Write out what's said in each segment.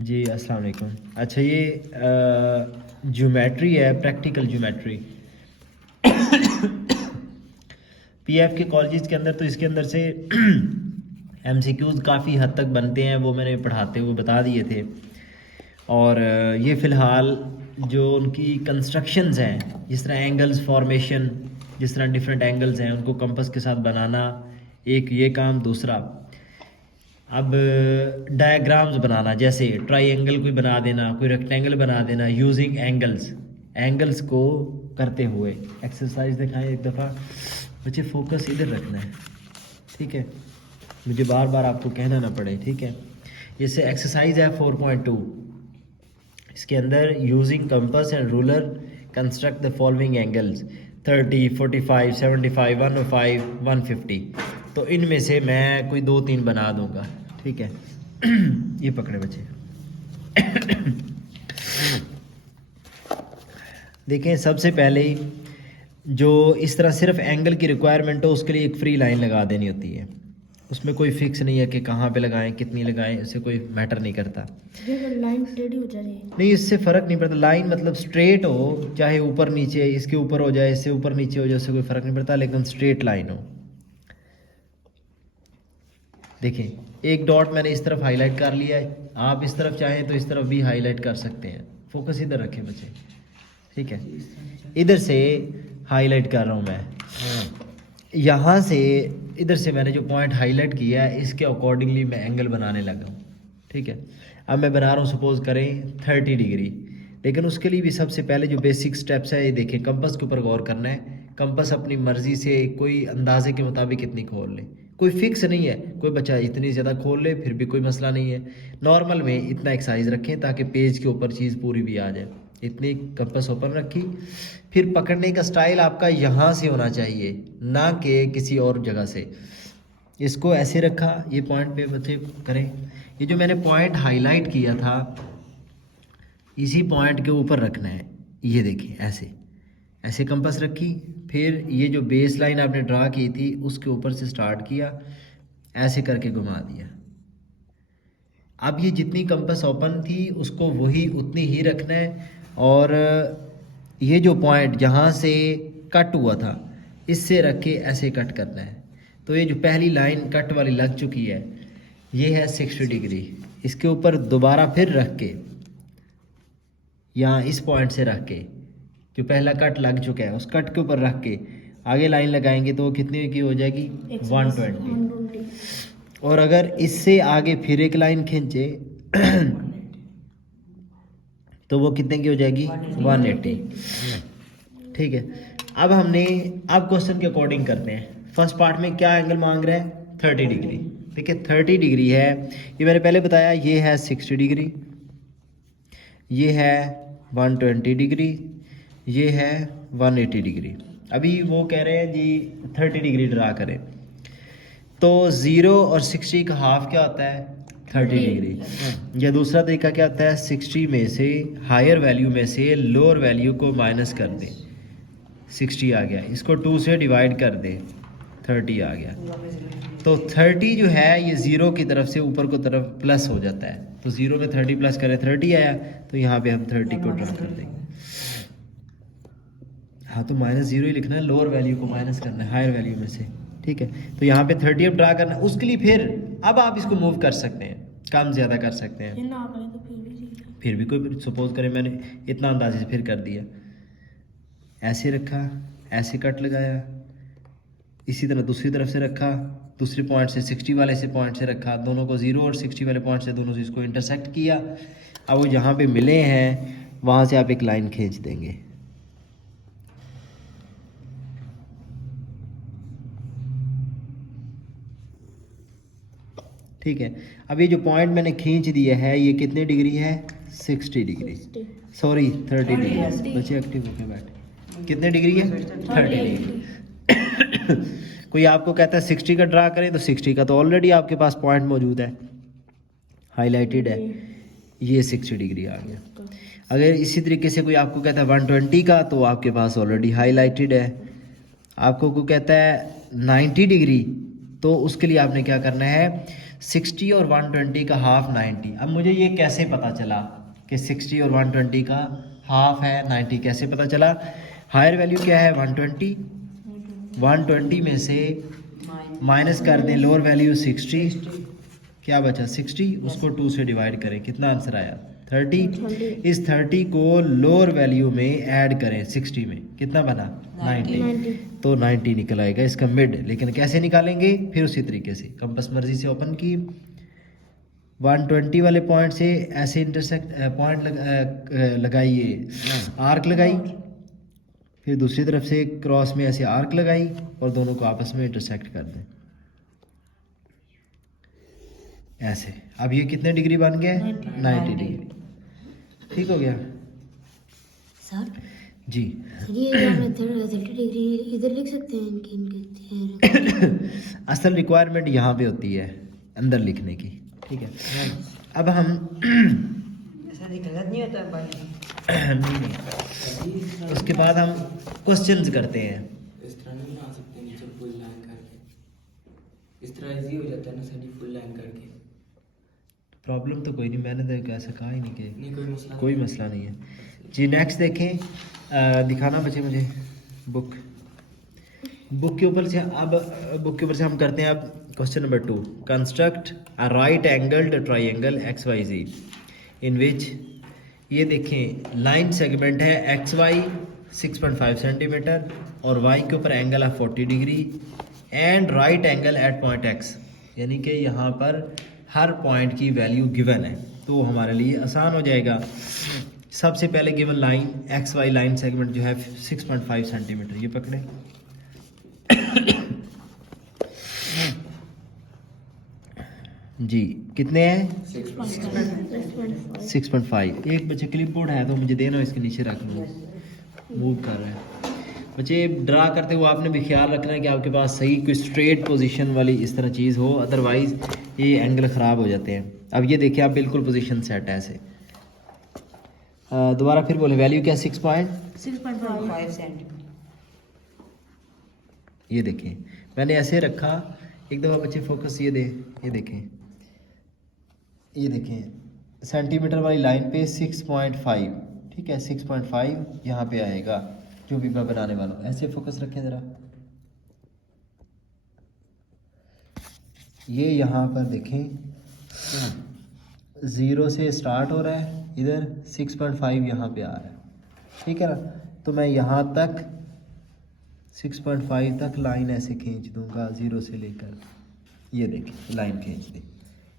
जी अस्सलाम वालेकुम। अच्छा ये ज्योमेट्री है, प्रैक्टिकल ज्योमेट्री। पीएफ के कॉलेजेस के अंदर तो इसके अंदर से एमसीक्यूज़ काफ़ी हद तक बनते हैं, वो मैंने पढ़ाते हुए बता दिए थे। और ये फ़िलहाल जो उनकी कंस्ट्रक्शंस हैं, जिस तरह एंगल्स फॉर्मेशन, जिस तरह डिफरेंट एंगल्स हैं उनको कंपास के साथ बनाना, एक ये काम। दूसरा अब डायग्राम्स बनाना, जैसे ट्राइंगल कोई बना देना, कोई रेक्टेंगल बना देना यूजिंग एंगल्स को करते हुए। एक्सरसाइज दिखाएं एक दफ़ा बच्चे, फोकस इधर रखना है, ठीक है, मुझे बार बार आपको कहना ना पड़े, ठीक है। इससे एक्सरसाइज है 4.2। इसके अंदर using compass and ruler construct the following angles 30, 45, 75, 105, 150। तो इनमें से मैं कोई 2-3 बना दूंगा, ठीक है। ये पकड़े बच्चे। देखें, सबसे पहले जो इस तरह सिर्फ एंगल की रिक्वायरमेंट हो उसके लिए एक फ्री लाइन लगा देनी होती है। उसमें कोई फिक्स नहीं है कि कहाँ पे लगाएं, कितनी लगाएं, इससे कोई मैटर नहीं करता। लाइन टेढ़ी हो जाए नहीं, इससे फ़र्क नहीं पड़ता। लाइन मतलब स्ट्रेट हो, चाहे ऊपर नीचे, इसके ऊपर हो जाए, इससे ऊपर नीचे हो जाए, उससे कोई फ़र्क नहीं पड़ता, लेकिन स्ट्रेट लाइन हो। देखिए, एक डॉट मैंने इस तरफ हाईलाइट कर लिया है, आप इस तरफ चाहें तो इस तरफ भी हाईलाइट कर सकते हैं। फोकस इधर रखें बच्चे, ठीक है। इधर से हाईलाइट कर रहा हूँ मैं, यहाँ से इधर से मैंने जो पॉइंट हाईलाइट किया है इसके अकॉर्डिंगली मैं एंगल बनाने लगा हूँ, ठीक है। अब मैं बना रहा हूँ, सपोज करें 30 डिग्री, लेकिन उसके लिए भी सबसे पहले जो बेसिक स्टेप्स है ये देखें। कंपास के ऊपर गौर करना है। कंपास अपनी मर्जी से कोई अंदाजे के मुताबिक इतनी खोल ले, कोई फिक्स नहीं है। कोई बच्चा इतनी ज़्यादा खोल ले फिर भी कोई मसला नहीं है। नॉर्मल में इतना एक साइज़ रखें ताकि पेज के ऊपर चीज़ पूरी भी आ जाए। इतनी कंपास ओपन रखी। फिर पकड़ने का स्टाइल आपका यहाँ से होना चाहिए, ना कि किसी और जगह से। इसको ऐसे रखा, ये पॉइंट पे बच्चे करें। ये जो मैंने पॉइंट हाईलाइट किया था इसी पॉइंट के ऊपर रखना है। ये देखिए, ऐसे ऐसे कंपास रखी। फिर ये जो बेस लाइन आपने ड्रा की थी उसके ऊपर से स्टार्ट किया, ऐसे करके घुमा दिया। अब ये जितनी कंपास ओपन थी उसको वही उतनी ही रखना है। और ये जो पॉइंट जहाँ से कट हुआ था इससे रख के ऐसे कट करना है। तो ये जो पहली लाइन कट वाली लग चुकी है ये है 60 डिग्री। इसके ऊपर दोबारा फिर रख के, यहाँ इस पॉइंट से रख के जो पहला कट लग चुका है उस कट के ऊपर रख के आगे लाइन लगाएंगे तो वो कितने की हो जाएगी? 120। और अगर इससे आगे फिर एक लाइन खींचे तो वो कितने की हो जाएगी? 180। ठीक है। अब क्वेश्चन के अकॉर्डिंग करते हैं। फर्स्ट पार्ट में क्या एंगल मांग रहा है? 30 डिग्री। ठीक है, 30 डिग्री है। ये मैंने पहले बताया, ये है 60 डिग्री, ये है 120 डिग्री, ये है 180 डिग्री। अभी वो कह रहे हैं जी 30 डिग्री ड्रा करें, तो 0 और 60 का हाफ क्या होता है? 30 डिग्री। या दूसरा तरीका क्या होता है? 60 में से, हायर वैल्यू में से लोअर वैल्यू को माइनस कर दें। 60 आ गया, इसको 2 से डिवाइड कर दें, 30 आ गया। तो 30 जो है ये 0 की तरफ से ऊपर को तरफ प्लस हो जाता है। तो 0 में 30 प्लस करें 30 आया, तो यहाँ पे हम 30 को ड्रा कर देंगे। हाँ, तो -0 ही लिखना है, लोअर वैल्यू को माइनस करना है हायर वैल्यू में से। ठीक है, तो यहाँ पे 30 अब ड्रा करना है। उसके लिए फिर अब आप इसको मूव कर सकते हैं, कम ज़्यादा कर सकते हैं। फिर भी कोई, सपोज करें मैंने इतना अंदाजे से फिर कर दिया, ऐसे रखा, ऐसे कट लगाया, इसी तरह दूसरी तरफ से रखा, दूसरे पॉइंट से 60 वाले से पॉइंट से रखा, दोनों को 0 और 60 वाले पॉइंट से दोनों से इसको इंटरसेक्ट किया। अब वो जहाँ पे मिले हैं वहाँ से आप एक लाइन खींच देंगे। ठीक है, अब ये जो पॉइंट मैंने खींच दिया है ये कितने डिग्री है? 60 डिग्री, सॉरी 30 डिग्री। बच्चे एक्टिव होके बैठे। कितने डिग्री है? 30 डिग्री। कोई आपको कहता है 60 का ड्रा करें, तो 60 का तो ऑलरेडी आपके पास पॉइंट मौजूद है, हाईलाइटेड है, ये 60 डिग्री आ गया। अगर इसी तरीके से कोई आपको कहता है 120 का, तो आपके पास ऑलरेडी हाईलाइटेड है। आपको कोई कहता है 90 डिग्री, तो उसके लिए आपने क्या करना है? 60 और 120 का हाफ 90। अब मुझे ये कैसे पता चला कि 60 और 120 का हाफ है 90, कैसे पता चला? हायर वैल्यू क्या है 120, 120 में से माइनस कर दें लोअर वैल्यू 60, क्या बचा 60, उसको 2 से डिवाइड करें, कितना आंसर आया 30। इस 30 को लोअर वैल्यू में ऐड करें 60 में, कितना बना 90, तो 90 निकल आएगा इसका मिड। लेकिन कैसे निकालेंगे? फिर उसी तरीके से कंपास मर्जी से ओपन की, 120 वाले पॉइंट से ऐसे इंटरसेक्ट पॉइंट लगाइए, आर्क लगाई, फिर दूसरी तरफ से क्रॉस में ऐसे आर्क लगाई और दोनों को आपस में इंटरसेक्ट कर दें ऐसे। अब ये कितने डिग्री बन गया? 90 डिग्री। ठीक हो गया सर जी। ये हमने 30 डिग्री इधर लिख सकते हैं इनके असल रिक्वायरमेंट यहाँ पे होती है अंदर लिखने की, ठीक है। अब हम ऐसा गलत नहीं होता भाई? नहीं, उसके बाद हम क्वेश्चंस करते हैं। इस तरह नहीं बना सकते नीचे फुल लाइन करके, इस तरह इजी हो जाता है ना सर, फुल लाइन करके। प्रॉब्लम तो कोई नहीं, मैंने तो ऐसा कहा ही नहीं कि नहीं कोई मसला नहीं है जी। नेक्स्ट देखें, दिखाना बचे मुझे बुक के ऊपर से। अब बुक के ऊपर से हम करते हैं अब question number 2। Construct a right angled triangle x y z in which, ये देखें लाइन सेगमेंट है एक्स वाई 6.5 सेंटीमीटर और वाई के ऊपर एंगल है 40 degree and right angle at point x, यानी कि यहाँ पर हर पॉइंट की वैल्यू गिवन है, तो हमारे लिए आसान हो जाएगा। सबसे पहले given line x y line segment जो है 6.5 सेंटीमीटर, ये पकड़े जी, कितने हैं 6.5। एक बच्चे क्लिप बोर्ड है तो मुझे देना, इसके नीचे रख लूँ, मूव कर रहा है। बच्चे ड्रा करते हुए आपने भी ख्याल रखना है कि आपके पास सही कोई स्ट्रेट पोजीशन वाली इस तरह चीज़ हो, अदरवाइज ये एंगल ख़राब हो जाते हैं। अब ये देखिए आप बिल्कुल पोजीशन सेट है ऐसे। दोबारा फिर बोले वैल्यू क्या 6.5 सेंटीमीटर। ये देखें मैंने ऐसे रखा, एक दफ़ा बच्चे फोकस ये देखें, ये देखें सेंटीमीटर वाली लाइन पे 6.5, ठीक है 6.5 यहाँ पे आएगा, जो भी मैं बनाने वाला हूँ। ऐसे फोकस रखें ज़रा, ये यहाँ पर देखें 0 से स्टार्ट हो रहा है, इधर 6.5 यहाँ पे आ रहा है, ठीक है ना। तो मैं यहाँ तक 6.5 तक लाइन ऐसे खींच दूंगा 0 से लेकर, ये देखें लाइन खींच दी।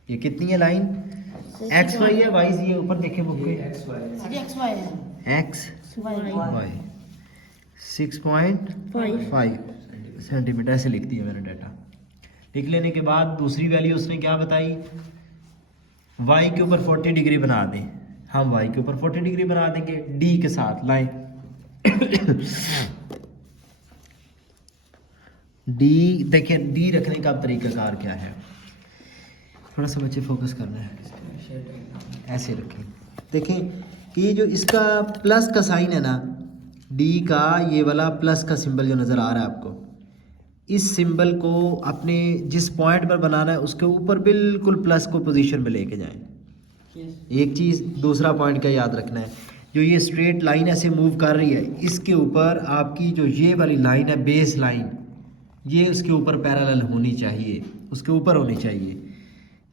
ये कितनी है लाइन? एक्स वाई है, वाई ये ऊपर देखें बुक पे एक्स वाई 6.5 सेंटीमीटर ऐसे लिख दिया मैंने डाटा। लिख लेने के बाद दूसरी वैल्यू उसने क्या बताई, वाई के ऊपर 40 डिग्री बना दें। हम वाई के ऊपर 40 डिग्री बना देंगे डी के साथ लाइन डी। देखिए डी रखने का तरीकाकार क्या है, थोड़ा सा बच्चे फोकस करना है, ऐसे रखें। देखें ये जो इसका प्लस का साइन है ना, डी का ये वाला प्लस का सिंबल जो नज़र आ रहा है आपको, इस सिंबल को अपने जिस पॉइंट पर बनाना है उसके ऊपर बिल्कुल प्लस को पोजीशन में लेके जाएं। एक चीज़ दूसरा पॉइंट का याद रखना है, जो ये स्ट्रेट लाइन ऐसे मूव कर रही है, इसके ऊपर आपकी जो ये वाली लाइन है बेस लाइन, ये उसके ऊपर पैरेलल होनी चाहिए, उसके ऊपर होनी चाहिए।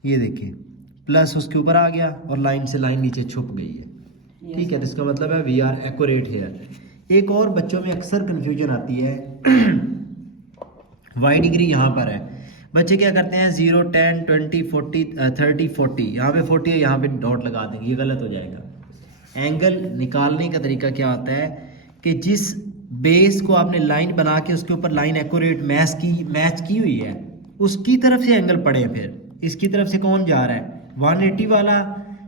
ये देखिए प्लस उसके ऊपर आ गया और लाइन से लाइन नीचे छुप गई है, ठीक है। तो इसका मतलब है वी आर एक्यूरेट हेयर। एक और बच्चों में अक्सर कन्फ्यूजन आती है वाई डिग्री यहाँ पर है, बच्चे क्या करते हैं 0, 10, 20, 40, 30, 40, यहाँ पे 40 है, यहाँ पे डॉट लगा देंगे, ये गलत हो जाएगा। एंगल निकालने का तरीका क्या होता है कि जिस बेस को आपने लाइन बना के उसके ऊपर लाइन एक्यूरेट मैच की हुई है, उसकी तरफ से एंगल पड़े। फिर इसकी तरफ से कौन जा रहा है, 180 वाला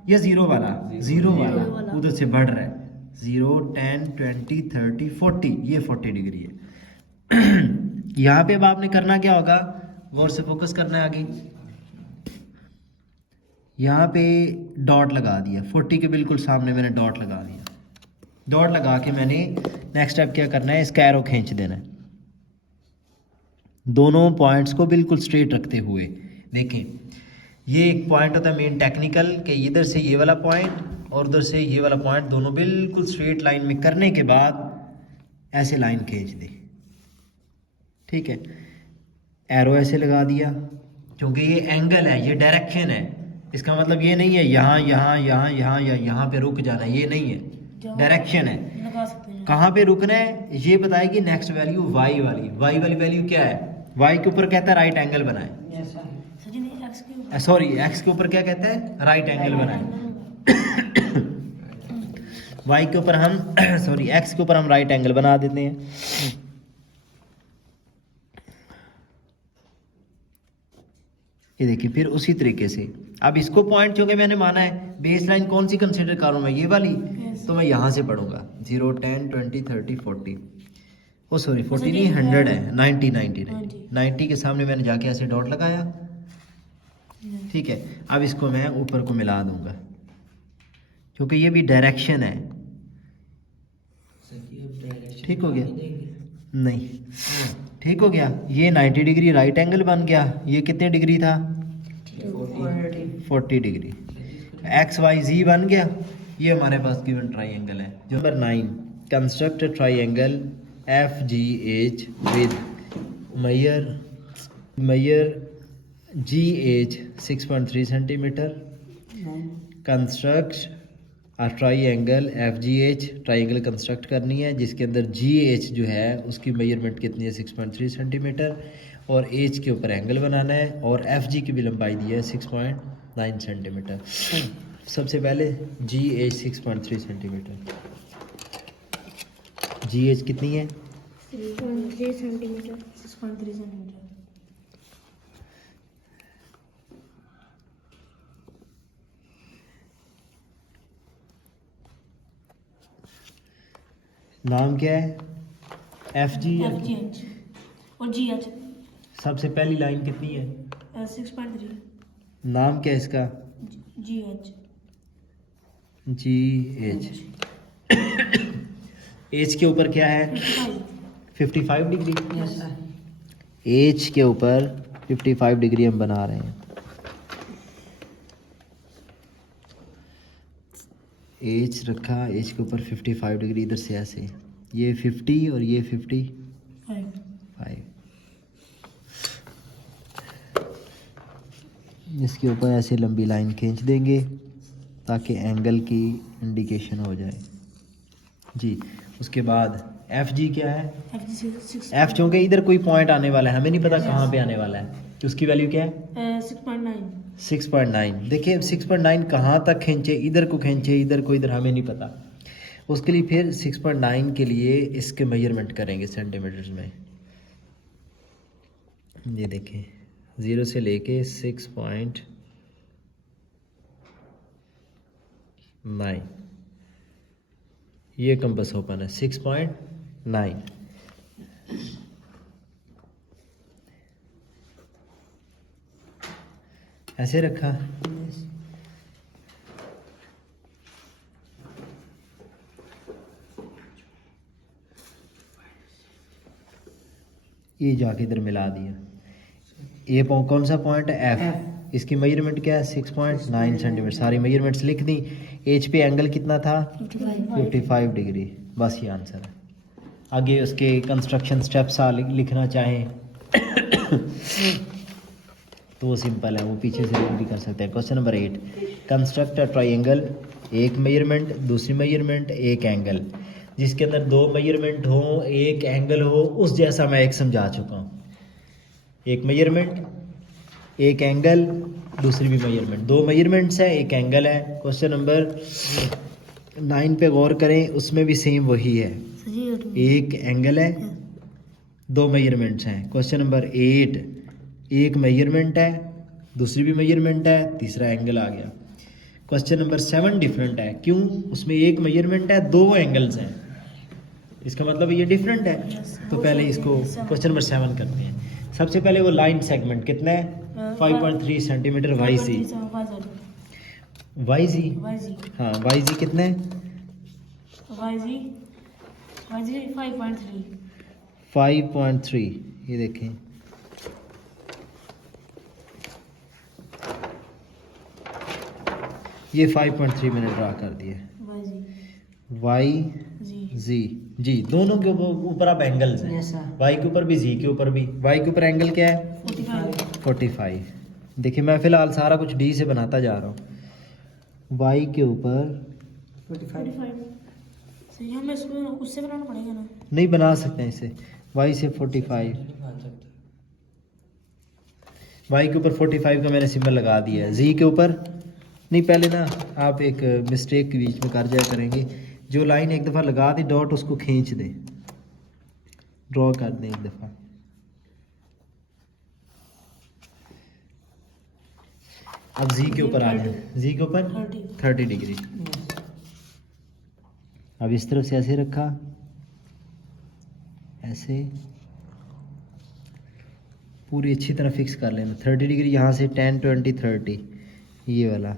या 0 वाला? 0 वाला उधर से बढ़ रहा है, 0, 10, 20, 30, 40, ये 40 डिग्री है। यहाँ पे अब आपने करना क्या होगा, गौर से फोकस करना है आगे। यहाँ पे डॉट लगा दिया, 40 के बिल्कुल सामने मैंने डॉट लगा दिया। डॉट लगा के मैंने नेक्स्ट स्टेप क्या करना है, इसका एरो खींच देना है, दोनों पॉइंट्स को बिल्कुल स्ट्रेट रखते हुए। देखें ये एक पॉइंट होता है मेन टेक्निकल कि इधर से ये वाला पॉइंट और उधर से ये वाला पॉइंट दोनों बिल्कुल स्ट्रेट लाइन में करने के बाद ऐसे लाइन खींच दी, ठीक है। एरो ऐसे लगा दिया, क्योंकि ये एंगल है, ये डायरेक्शन है, इसका मतलब ये नहीं है यहाँ यहाँ यहाँ यहाँ या यहाँ पे रुक जाना, ये नहीं है, डायरेक्शन है। लगा सकते हैं। कहाँ पे रुकना है ये बताएगी नेक्स्ट वैल्यू वाई वाली वैल्यू क्या है, वाई के ऊपर कहता है राइट एंगल बनाए, सर जी नहीं, एक्स के ऊपर। सॉरी एक्स के ऊपर क्या कहता है, राइट एंगल बनाए। वाई के ऊपर हम सॉरी एक्स के ऊपर हम राइट एंगल बना देते हैं। ये देखिए फिर उसी तरीके से अब इसको पॉइंट चूंकि मैंने माना है, बेस लाइन कौन सी कंसिडर करूँ मैं, ये वाली, तो मैं यहाँ से पढ़ूंगा 0 10 20 30 40, ओ सॉरी 40 नहीं 100 है, 90 90 90 के सामने मैंने जाके ऐसे डॉट लगाया, ठीक है। अब इसको मैं ऊपर को मिला दूंगा, क्योंकि ये भी डायरेक्शन है, ठीक हो गया, नहीं ठीक हो गया। ये 90 डिग्री राइट एंगल बन गया, ये कितने डिग्री था 40 डिग्री, एक्स वाई जी बन गया। ये हमारे पास गिवन ट्राइंगल है। जो number 9, construct triangle F G H with mayor ji H 6.3 centimetre, construct triangle F G H, triangle construct करनी है जिसके अंदर जी एच जो है उसकी मेजरमेंट कितनी है 6.3 सेंटीमीटर, और एच के ऊपर एंगल बनाना है, और एफ जी की भी लंबाई दी है 6.9 सेंटीमीटर। सबसे पहले जी एच 6.3 सेंटीमीटर, जी एच कितनी है 3 सेंटीमीटर। 6.3 सेंटीमीटर। नाम क्या है F G F G H और जी एच सबसे पहली लाइन कितनी है 6.3 नाम क्या है इसका जी एच। जी एच एच के ऊपर क्या है 55 डिग्री, यस सर। एच के ऊपर 55 डिग्री हम बना रहे हैं। एच रखा, एच के ऊपर 55 डिग्री, इधर से ऐसे ये 50 और ये 55, इसके ऊपर ऐसे लंबी लाइन खींच देंगे ताकि एंगल की इंडिकेशन हो जाए जी। उसके बाद एफ जी क्या है, एफ चूँकि इधर कोई पॉइंट आने वाला है, हमें नहीं पता कहाँ पे आने वाला है, तो उसकी वैल्यू क्या है 6.9। देखिए 6.9 कहाँ तक खींचे, इधर को खींचे, इधर को, इधर हमें नहीं पता। उसके लिए फिर 6.9 के लिए इसके मेजरमेंट करेंगे सेंटीमीटर्स में। ये देखें 0 से लेके 6.9, ये कंपास ओपन है 6.9। ऐसे रखा, ये जाके इधर मिला दिया। ये कौन सा पॉइंट है एफ, इसकी मेजरमेंट क्या है 6.9 सेंटीमीटर। सारी मेजरमेंट्स लिख दी। एच पे एंगल कितना था 55 डिग्री, बस ये आंसर है। आगे उसके कंस्ट्रक्शन स्टेप्स लिखना चाहें तो वो सिंपल है, वो पीछे से भी कर सकते हैं। Question number 8, construct a triangle, एक मेजरमेंट, दूसरी मेजरमेंट, एक एंगल, जिसके अंदर दो मेजरमेंट हो, एक एंगल हो, उस जैसा मैं एक समझा चुका हूँ। एक मेजरमेंट, एक एंगल, दूसरी भी मेजरमेंट, दो मेजरमेंट्स है, एक एंगल है। क्वेश्चन नंबर 9 पे गौर करें, उसमें भी सेम वही है, एक एंगल है, दो मेजरमेंट्स हैं। क्वेश्चन नंबर 8, एक मेजरमेंट है, दूसरी भी मेजरमेंट है, तीसरा एंगल आ गया। क्वेश्चन नंबर 7 डिफरेंट है, क्यों? उसमें एक मेजरमेंट है, दो एंगल्स हैं, इसका मतलब ये डिफरेंट है। तो पहले इसको क्वेश्चन नंबर 7 करते हैं। सबसे पहले वो लाइन सेगमेंट कितना है 5.3 सेंटीमीटर वाई सी, वाई जी, हाँ वाई जी कितना है 5.3। ये देखें ये 5.3 मैंने ड्रा कर दिया। वाई जी वाई जी जी जी, दोनों के ऊपर आप एंगल्स हैं। वाई के ऊपर भी जी के ऊपर भी। वाई के ऊपर एंगल क्या है? 45। देखिए मैं फिलहाल सारा कुछ डी से बनाता जा रहा हूँ। वाई के ऊपर 45 सही, हमें इसको उससे बनाना पड़ेगा ना। नहीं बना सकते हैं इसे। वाई से 45, मान सकते हैं। वाई के ऊपर 45 का मैंने सिंबल लगा दिया है। जी के ऊपर नहीं, पहले ना आप एक मिस्टेक के बीच में कर जाया करेंगे। जो लाइन एक दफ़ा लगा दी डॉट, उसको खींच दें, ड्रॉ कर दें एक दफ़ा। अब जी के ऊपर आ जाए। जी के ऊपर 30 डिग्री। अब इस तरफ से ऐसे रखा, ऐसे पूरी अच्छी तरह फिक्स कर लेना। 30 डिग्री यहाँ से 10 20 30, ये वाला,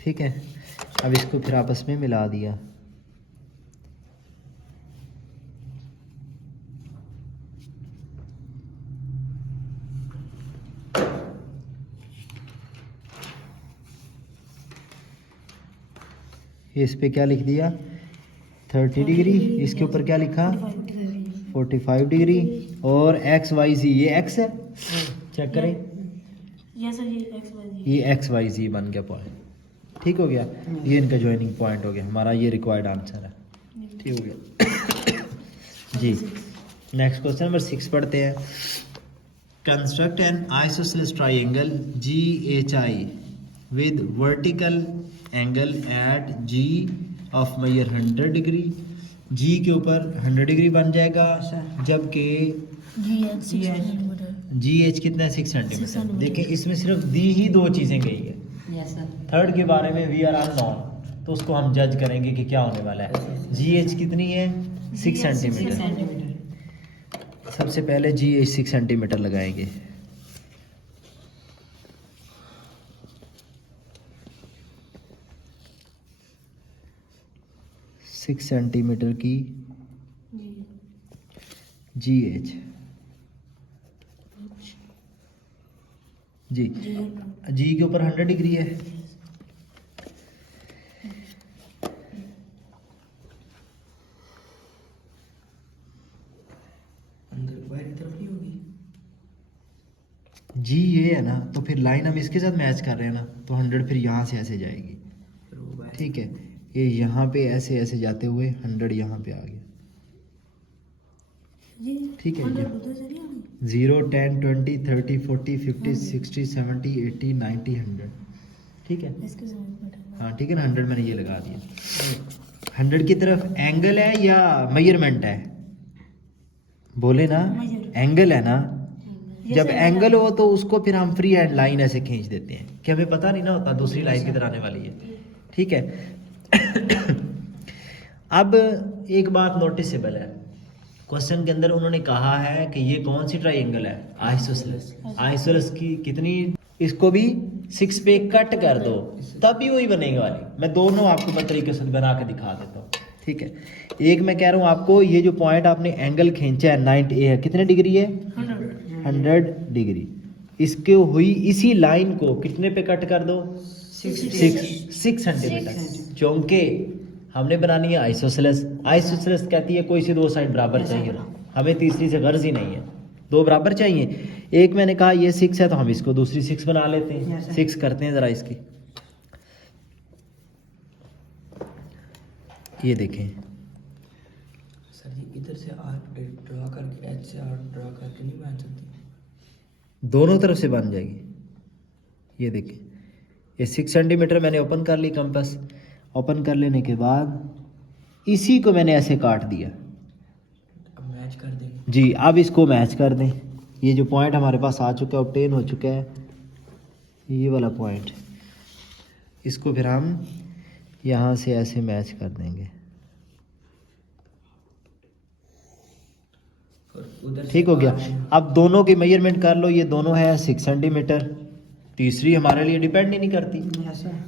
ठीक है। अब इसको फिर आपस में मिला दिया। इस पे क्या लिख दिया? 30 डिग्री। इसके ऊपर क्या लिखा? 45 डिग्री। और एक्स वाई जी, ये एक्स है, चेक करें, यस सर, ये एक्स वाई जी। ये एक्स वाई जी बन गया पॉइंट। ठीक हो गया, ये इनका ज्वाइनिंग पॉइंट हो गया हमारा। ये रिक्वायर्ड आंसर है। ठीक हो गया जी। नेक्स्ट क्वेश्चन नंबर 6 पढ़ते हैं। Construct an isosceles triangle G H I with vertical angle at G of measure 100 degree. G के ऊपर 100 डिग्री बन जाएगा, जबकि G H 6 centimetre. G H कितना है? 6 सेंटीमीटर। देखिए इसमें सिर्फ दी ही दो चीज़ें गई है। थर्ड के बारे में वी आर अननोन, तो उसको हम जज करेंगे कि क्या होने वाला है। जी एच कितनी है? 6 सेंटीमीटर। सबसे पहले जी एच 6 सेंटीमीटर लगाएंगे। सिक्स सेंटीमीटर की जी एच जी जी के ऊपर 100 डिग्री है। अंदर बाहर की तरफ नहीं होगी। जी ये है ना, तो फिर लाइन हम इसके साथ मैच कर रहे हैं ना, तो 100 फिर यहाँ से ऐसे जाएगी। फिर वो बाहर ठीक है, ये यहाँ पे ऐसे ऐसे जाते हुए 100 यहाँ पे आ गया। ठीक है जी। 0 10 20 30 40 50 60 70 80 90 100। ठीक है, इसके साथ हाँ ठीक है ना। 100 मैंने ये लगा दिया। 100 की तरफ एंगल है या मेजरमेंट है? बोले ना, एंगल है ना। जब एंगल हो तो उसको फिर हम फ्री हैंड लाइन ऐसे खींच देते हैं कि हमें पता नहीं ना होता दूसरी लाइन किधर आने वाली है। ठीक है अब एक बात नोटिसेबल है, क्वेश्चन के अंदर उन्होंने कहा है कि ये कौन सी ट्राइंगल है? आइसोसेलेस। आइसोसेलेस की कितनी? इसको भी 6 पे कट कर दो तब भी वही बनेगा वाली। मैं दोनों आपको मैं तरीके से बना के दिखा देता हूँ। ठीक है, एक मैं कह रहा हूँ आपको, ये जो पॉइंट आपने एंगल खींचा है 90 है, कितने डिग्री है? 100 डिग्री। इसके हुई इसी लाइन को कितने पे कट कर दो? 6 सेंटीमीटर। चूंकि हमने बनानी है आइसोसेलेस। आइसोसेलेस कहती है कोई सी दो साइड बराबर चाहिए, हमें तीसरी से गर्ज ही नहीं है, दो बराबर चाहिए। एक मैंने कहा ये 6 है तो हम इसको दूसरी 6 बना लेते हैं। 6 करते हैं ज़रा इसकी, ये देखें सर जी, इधर से आर्क ड्रा करके एच से आर्क ड्रा करके नहीं बन सकती? दोनों तरफ से बन जाएगी। ये देखें, ये 6 सेंटीमीटर मैंने ओपन कर ली कंपास। ओपन कर लेने के बाद इसी को मैंने ऐसे काट दिया। अब मैच कर देंगे जी। अब इसको मैच कर दें। ये जो पॉइंट हमारे पास आ चुका है, ऑब्टेन हो चुका है, ये वाला पॉइंट, इसको फिर हम यहाँ से ऐसे मैच कर देंगे। और उधर ठीक हो गया। अब दोनों की मेजरमेंट कर लो। ये दोनों है 6 सेंटीमीटर। तीसरी हमारे लिए डिपेंड ही नहीं करती।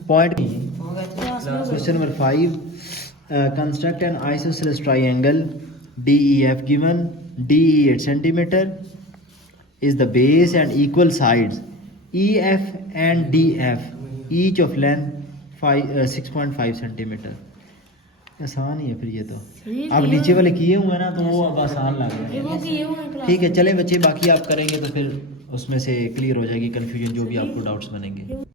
Point question number 5, construct an isosceles triangle DEF given DE 8 centimetre is the base and equal sides E F and D F each of length 6.5 centimetre. आसान ही है फिर ये तो। अब नीचे वाले किए हुए हैं ना तो वो अब आसान लग रहा ये वो कि ये हुआ है। क्लास ठीक है चलें बच्चे, बाकी आप करेंगे तो फिर उसमें से क्लियर हो जाएगी कन्फ्यूजन जो भी आपको डाउट्स बनेंगे।